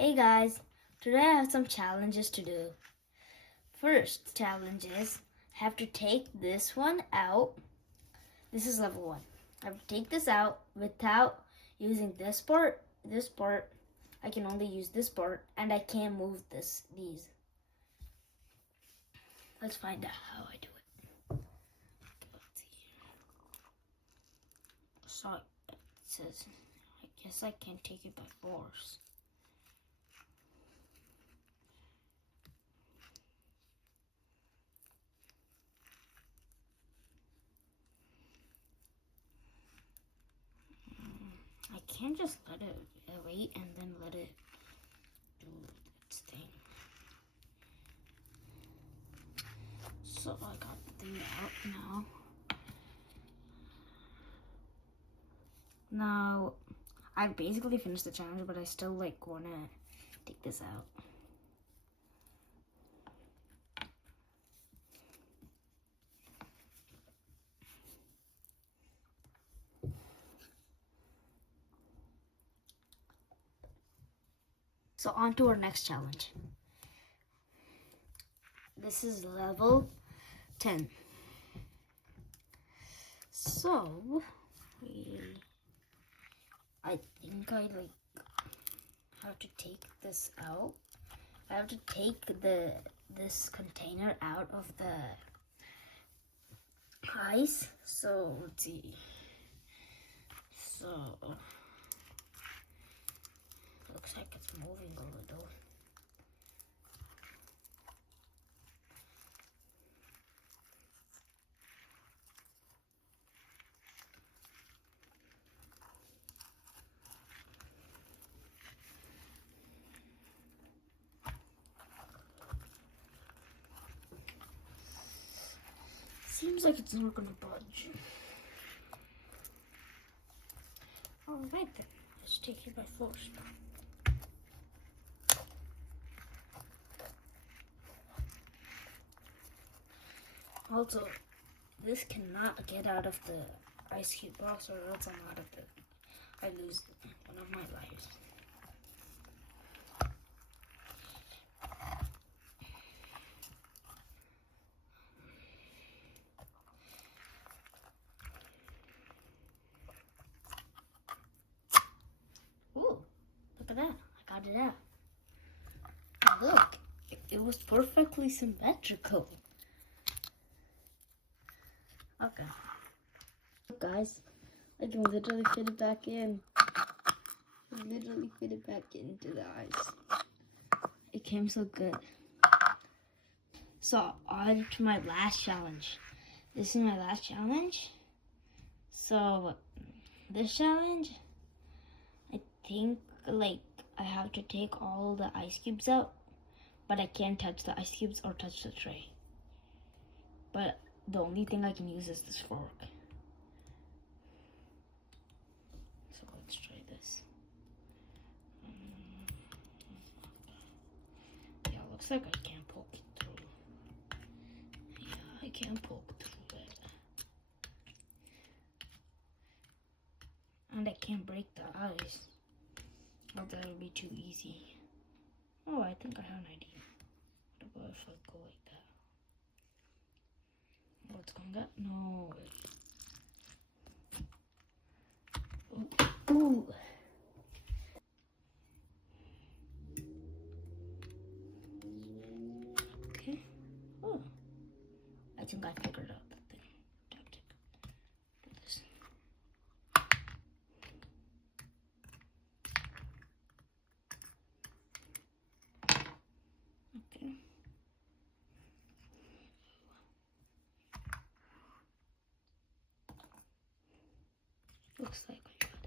Hey guys, today I have some challenges to do. First challenge is I have to take this one out. This is level 1. I have to take this out without using this part. I can only use this part and I can't move these. Let's find out how I do it. Let's see. So it says, I guess I can't take it by force. I can't just let it wait and then let it do its thing. So I got the thing out now. Now, I've basically finished the challenge, but I still want to take this out. So on to our next challenge. This is level 10. So, I think I have to take this out. I have to take this container out of the ice. So let's see. So looks like it's moving a little. Seems like it's not gonna budge. Alright then, let's take it by force. Also, this cannot get out of the ice cube box or else I lose one of my lives. Ooh, look at that. I got it out. And look, it was perfectly symmetrical. Okay. Look, guys, I can literally fit it back in. Literally fit it back into the ice. It came so good. So on to my last challenge. This is my last challenge. So this challenge, I think I have to take all the ice cubes out, but I can't touch the ice cubes or touch the tray. But the only thing I can use is this fork. So let's try this. Yeah, looks like I can't poke it through. Yeah, I can't poke through it. And I can't break the ice. Oh, that would be too easy. Oh, I think I have an idea. What about if I go like that? Oh, it's going up? No. Ooh. Okay. Oh. I think I figured out the tactic. Do this. Okay. Looks like I got it.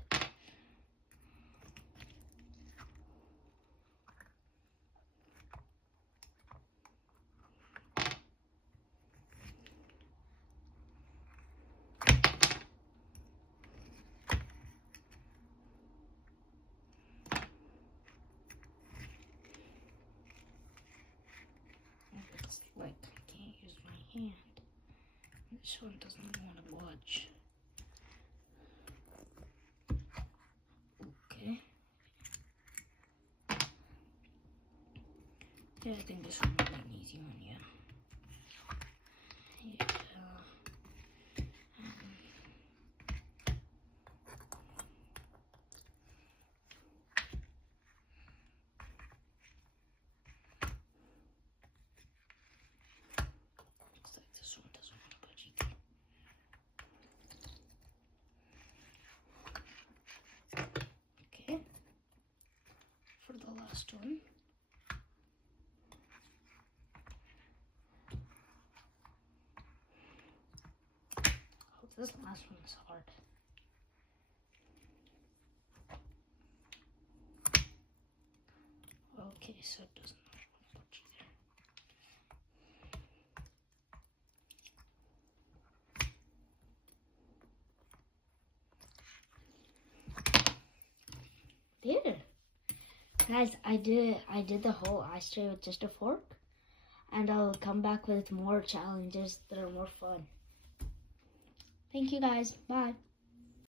It's like I can't use my hand. This one doesn't even want to budge. Okay. Yeah, I think this one will be an easy one, yeah. Looks like this one doesn't want to budge either. Okay. For the last one. Oh, this last one is hard. Okay, so it doesn't want to budge either. There. Guys, I did the whole ice tray with just a fork. And I'll come back with more challenges that are more fun. Thank you guys. Bye.